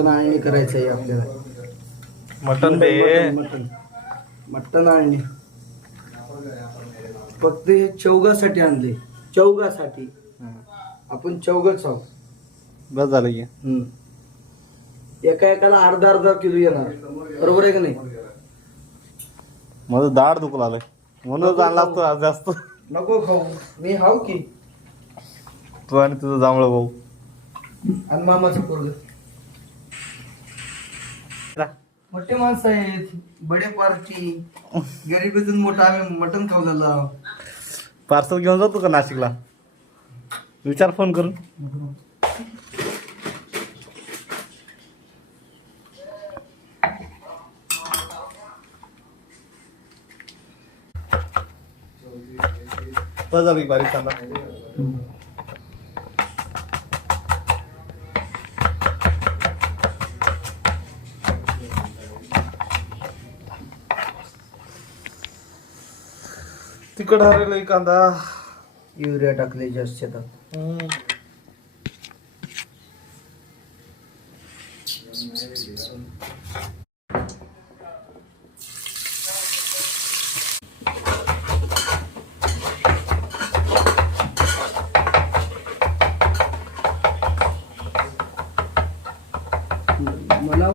मटण आळणी करायचं आहे आपल्याला. मटन दे. मटण आळणी फक्त हे चौघासाठी आणले. चौघासाठी आपण चौघच आहोत. बस झालं की. एका एकाला अर्धा किलो येणार. बरोबर आहे का नाही? माझं दाढ दुखू लागलंय म्हणून आणला असतो आज जास्त. नको खाऊ, मी हाव की. तू आणि तुझं जांभळं भाऊ आणि मामाचं पोरग. मोठे माणसं आहेत, बडे पार्टी. गरिबीतून मोठा आम्ही मटण खावलेला. पार्सल घेऊन जातो का नाशिकला? विचार फोन करून. बस झाली बारीक कांदा. तिकड हरवलाय कांदा. युरिया टाकले जास्त शेतात.